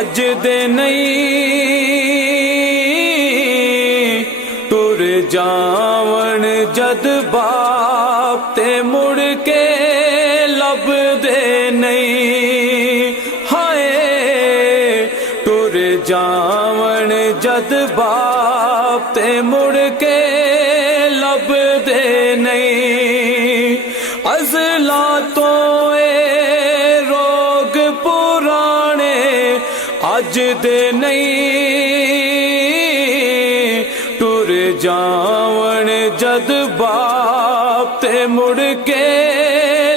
اج دے نہیں ٹر جاون جد باپ تے مڑ کے لب دے نہیں ہائے ٹر جاون جد باپ تے مڑ کے لب دے نہیں ازلا تو روگ پرانے اج دے نہیں ٹر جاون جد باپ تے مڑ کے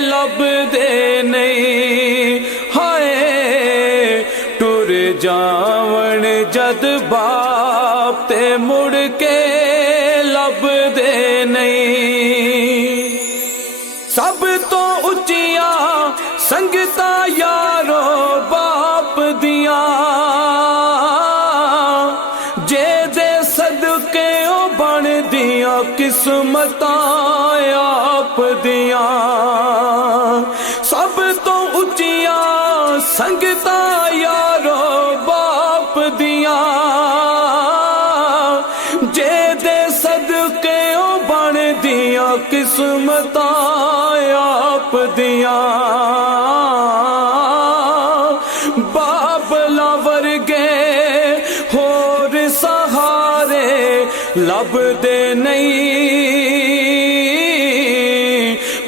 لب دے نہیں ہائے ٹر جاون جد باپ تے مڑ کے لب دے نہیں سب تو اچیاں سنگتا یارو باپ دیاں جے دے صدقے او بن دیاں قسمتاں آپ دیاں سب تو اچیاں سنگتا یارو باپ دیاں جے دے صدقے او بن دیاں قسمتاں آپ دیاں بابلا ورگے ہور سہارے لب دے نہیں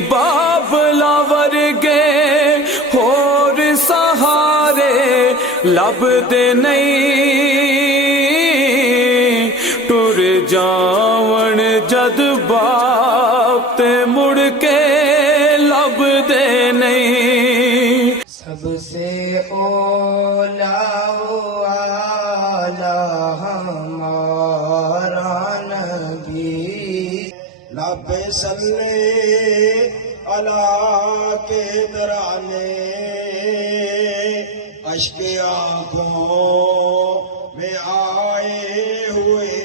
بابلا ورگے ہور سہارے لب دے نہیں ٹر جاون جد باپ تے مڑ کے لب دے نہیں سب سے اولا والا ہمارا نبی لب صلی اللہ کے ترانے اشک آنکھوں میں آئے ہوئے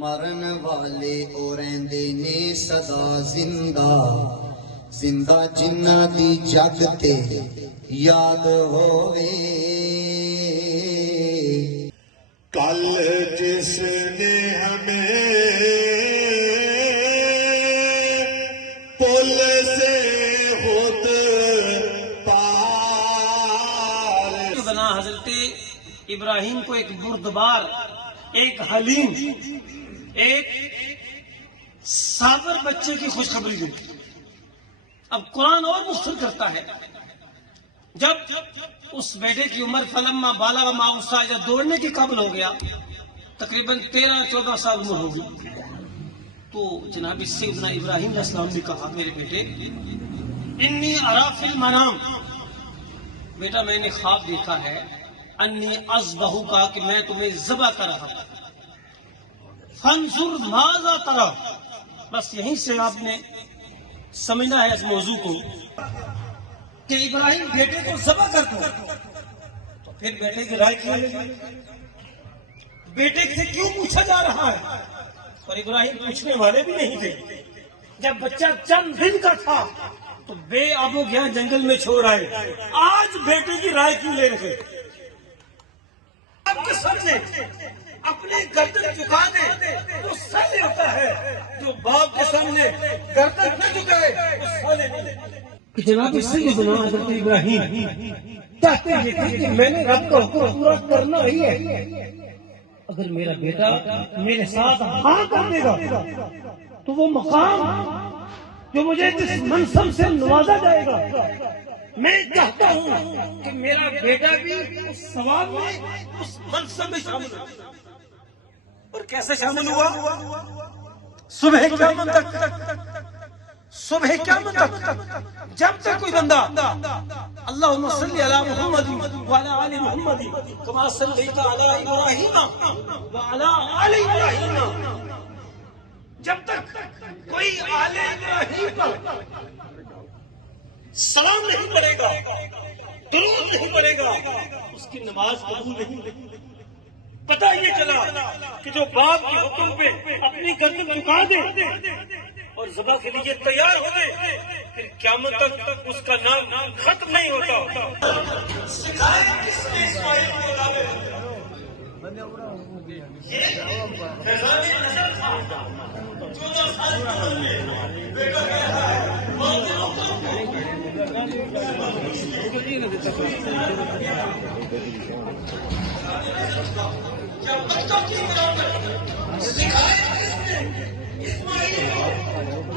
مرن والے اورندے نے سدا زندہ زندہ جنہ دی جگ تے یاد ہوئے کل جس نے ہمیں پل سے خود پار بنا حضرت ابراہیم کو ایک بردبار ایک حلیم ایک صابر بچے کی خوشخبری دی اب قرآن اور مختصر کرتا ہے جب اس بیٹے کی عمر فلما بالا و ماؤسا یا دوڑنے کے قابل ہو گیا تقریباً 13-14 سال عمر ہوگی تو جناب سیدنا ابراہیم علیہ السلام نے کہا میرے بیٹے انی ارا فی المنام بیٹا میں نے خواب دیکھا ہے انی اذبحو کا کہ میں تمہیں ذبح کر رہا ہوں فانظر ماذا ترى بس یہیں سے آپ نے سمجھنا ہے اس موضوع کو کہ ابراہیم بیٹے کو ذبح کر دو تو پھر بیٹے کی رائے کیوں لے بیٹے سے کیوں پوچھا جا رہا ہے اور ابراہیم پوچھنے والے بھی نہیں تھے جب بچہ چند دن کا تھا تو بے آبو گیا جنگل میں چھوڑ آئے آج بیٹے کی رائے کیوں لے رہے آپ کے سامنے اپنے گردن جھکا دے وہ سالے ہوتا ہے جو باپ کے سامنے گردن نہ جھکائے وہ سالے نہیں جناب سیدنا حضرت ابراہیم چاہتے ہیں کہ میں نے رب کا حکم پورا کرنا ہی ہے اگر میرا بیٹا میرے ساتھ ہاں کر دے گا تو وہ مقام جو مجھے جس منصب سے نوازا جائے گا میں چاہتا ہوں کہ میرا بیٹا بھی اس ثواب میں اس منصب میں شامل ہو اور کیسے شامل ہوا صبح قیامت تک جب تک کوئی بندہ اللہم صلی علی محمد وعلی آل محمد کما صلیت علی ابراہیم وعلی آل ابراہیم جب تک کوئی آل ابراہیم پر سلام نہیں پڑے گا درود نہیں پڑے گا اس کی نماز قبول نہیں پتہ یہ چلا کہ جو باپ کے حکم پہ اپنی گردن جھکا دے اور ذبح کے لیے تیار ہو گئے پھر قیامت تک اس کا نام ختم نہیں ہوتا. سکھائے کس نے اسماعیل کو دعوے؟ یہ فیضان نظر تھا 14 سال کی عمر میں بیٹا کہتا ہے جب بچوں کی سکھائے کس نے اسماعیل کو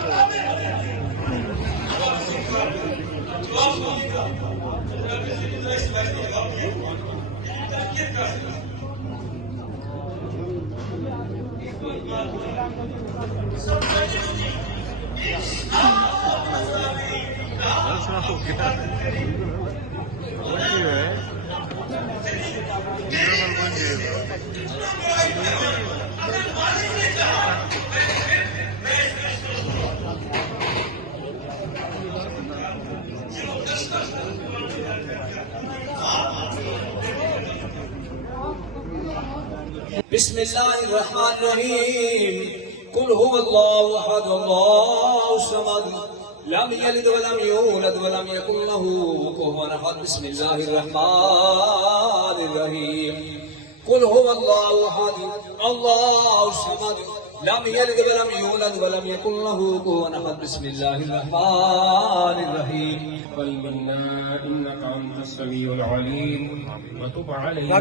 بسم اللہ الرحمن الرحیم قل هو اللہ احد اللہ الصمد لم یلد ولم یولد ولم یکن له کفوا احد بسم اللہ الرحمن الرحیم قل هو اللہ احد اللہ الصمد لم یلد ولم یولد ولم یکن له کفوا احد بسم اللہ الرحمن الرحیم قل منا إنك أنت السميع العليم وتب علينا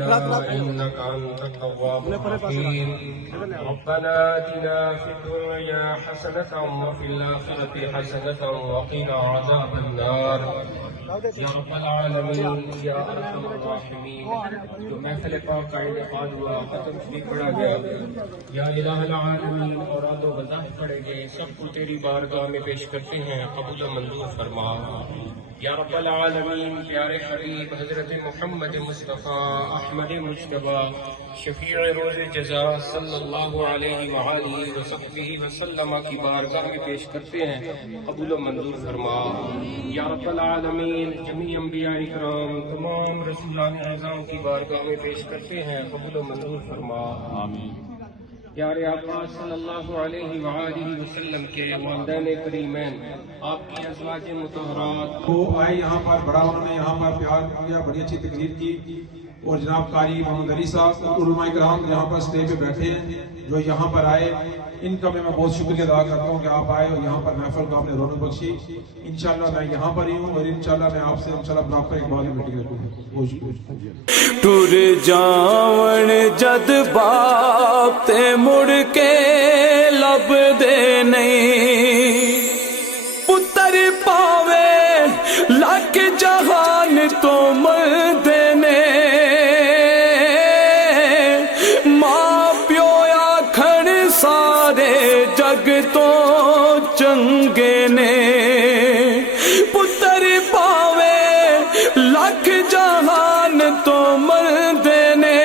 إنك أنت التواب الرحيم ربنا آتنا في الدنيا حسنة وفي الآخرة حسنة وقنا عذاب النار یا رب العالمین یا ارحم الراحمین. جو محفل پاک کا انعقاد ہوا ختم شریف پڑھا گیا یا الہ العالمین اوراد و وظائف پڑھے گئے سب کو تیری بارگاہ میں پیش کرتے ہیں قبول و منظور فرما. یا رب العالمین پیارے حبیب حضرت محمد مصطفیٰ احمد مجتبیٰ شفیع روز جزا صلی اللہ علیہ وآلہ وصحبہ وسلم کی بارگاہ میں پیش کرتے ہیں قبول و منظور فرما. یا رب العالمین جمیع انبیاء اکرام تمام رسولان اعظام کی بارگاہ میں پیش کرتے ہیں قبول و منظور فرما. آمین. پیارے آقا صلی اللہ علیہ وآلہ وسلم کے والدین کریمین آپ کی ازواج مطہرات وہ آئے یہاں پر بڑا انہوں نے یہاں پر پیار کیا بڑی اچھی تقریر کی. اور جناب قاری محمد علی صاحب علماء کرام یہاں پر اسٹیج پہ بیٹھے ہیں جو یہاں پر آئے ان کا میں بہت شکریہ ادا کرتا ہوں کہ آپ آئے اور یہاں پر محفل کو آپ نے رونق بخشی. انشاءاللہ میں یہاں پر ہی ہوں اور انشاءاللہ میں آپ سے انشاءاللہ بلاک پر ایک بار میٹنگ رکھوں گا. بہت شکریہ. ٹر جاون جد باپ تے مڑ کے لب دے نہیں پتر پاوے لک جہان تو مرد نے ماں پیو آکھن سارے جگ تو چنگے نے پتر پاوے لکھ جہان تو مرد نے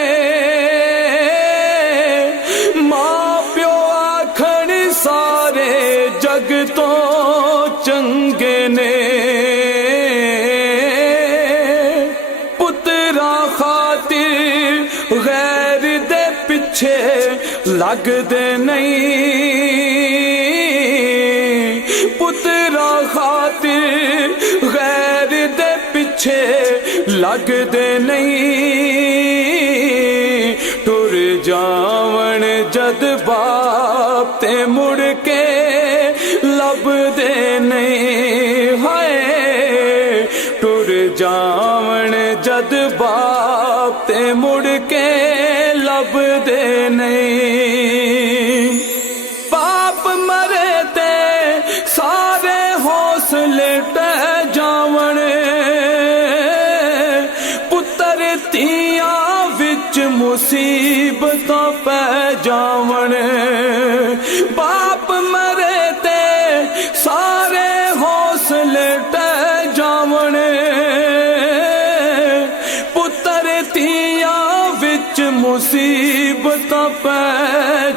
ماں پیو آکھن سارے جگ تو چنگے نے پترا خاطر غیر دے پیچھے لگ دے نہیں پترا خاطر غیر دے پیچھے لگ دے نہیں ٹر جاون جد باپ تے مڑ کے لب دے نہیں ہائے ٹر جاون جد باپ تے مڑ کے لب دے نہیں باپ مرے تے سارے حوصلے ٹہ جاون پتر تیاں وچ مصیبتاں پہ جاون باپ مرے تے سارے حوصلے ٹہ جاون پتر تیاں وچ مصیبتاں پہ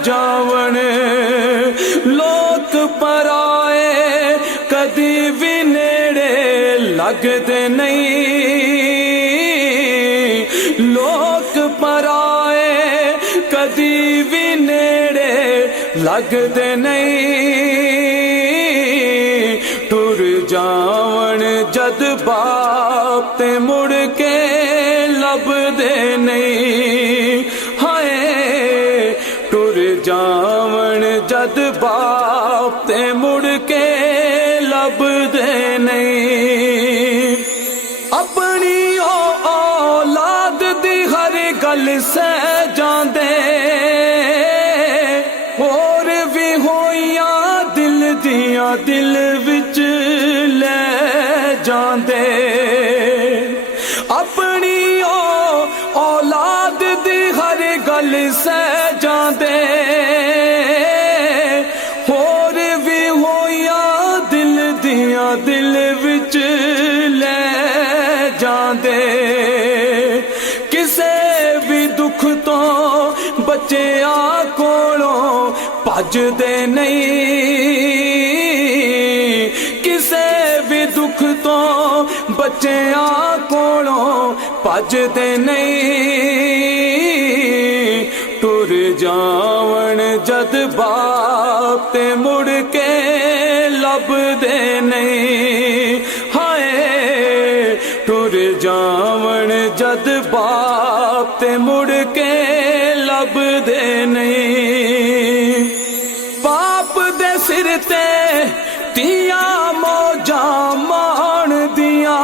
جاون لوک پرائے کدی بھی نیڑے لگدے نہیں لوک پرائے کدی بھی نیڑے لگدے نہیں ٹر جا ਮੁੜ ਕੇ ਲੱਭਦੇ ਨਹੀਂ ਹਾਏ ਟੁਰ ਜਾਵਣ ਜਦ ਬਾਪ ਤੇ ਮੁੜ ਕੇ ਲੱਭਦੇ ਨਹੀਂ ਆਪਣੀ ਔਲਾਦ ਦੀ ਹਰ ਗੱਲ ਸਹਿ ਜਾਂਦੇ ਹੋਰ ਵੀ ਹੋਈਆਂ ਦਿਲ ਦੀਆਂ ਦਿਲ ਵਿੱਚ ਲੈ ਜਾਂਦੇ ਆਪਣੀ ਔਲਾਦ ਦੀ ਹਰ ਗੱਲ ਸਹਿ ਜਾਂਦੇ ਹੋਰ ਵੀ ਹੋਈਆਂ ਦਿਲ ਦੀਆਂ ਦਿਲ ਵਿੱਚ ਲੈ ਜਾਂਦੇ ਕਿਸੇ ਵੀ ਦੁੱਖ ਤੋਂ ਬੱਚਿਆਂ ਕੋਲੋਂ ਭੱਜਦੇ ਨਹੀਂ ਕਿਸੇ ਵੀ ਦੁੱਖ ਤੋਂ ਬੱਚਿਆਂ ਕੋਲੋਂ ਭੱਜਦੇ ਨਹੀਂ ਟੁਰ ਜਾਵਣ ਜਦ ਬਾਪ ਤੇ ਮੁੜ ਕੇ ਲੱਭਦੇ ਨਹੀਂ ਹਾਏ ਟੁਰ ਜਾਵਣ ਜਦ ਬਾਪ ਤੇ ਮੁੜ ਕੇ ਲੱਭਦੇ ਨਹੀਂ ਬਾਪ ਦੇ ਸਿਰ ਤੇ ਧੀਆਂ ਮੌਜਾਂ ਮਾਣਦੀਆਂ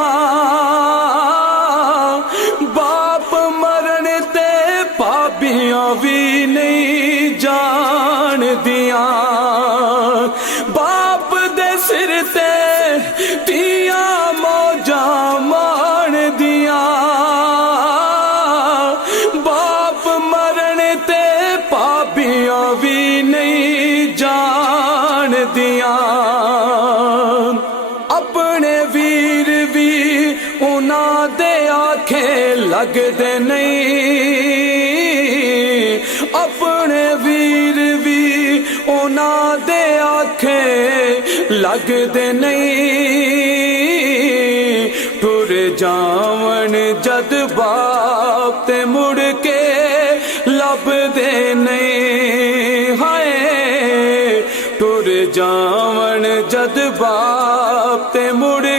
ਬਾਪ ਮਰਨ ਤੇ ਭਾਬੀਆਂ ਵੀ ਨਹੀਂ ਜਾਣਦੀਆਂ ਬਾਪ ਦੇ ਸਿਰ ਤੇ ਧੀਆਂ ਮੌਜਾਂ ਮਾਣਦੀਆਂ ਬਾਪ ਮਰਨ ਤੇ ਭਾਬੀਆਂ ਵੀ ਨਹੀਂ ਜਾਣਦੀਆਂ ਆਪਣੇ ਵੀਰ ਵੀ ਉਹਨਾਂ ਦੇ ਆਖੇ ਲੱਗਦੇ ਨਹੀਂ ਆਪਣੇ ਵੀਰ ਵੀ ਉਹਨਾਂ ਦੇ ਆਖੇ ਲੱਗਦੇ ਨਹੀਂ ਟੁਰ ਜਾਵਣ ਜਦ ਬਾਪ ਤੇ ਮੁੜ ਕੇ ਲੱਭਦੇ ਨਹੀਂ ਹਾਏ ਟੁਰ ਜਾਵਣ ਜਦ ਬਾਪ ਤੇ ਮੁੜ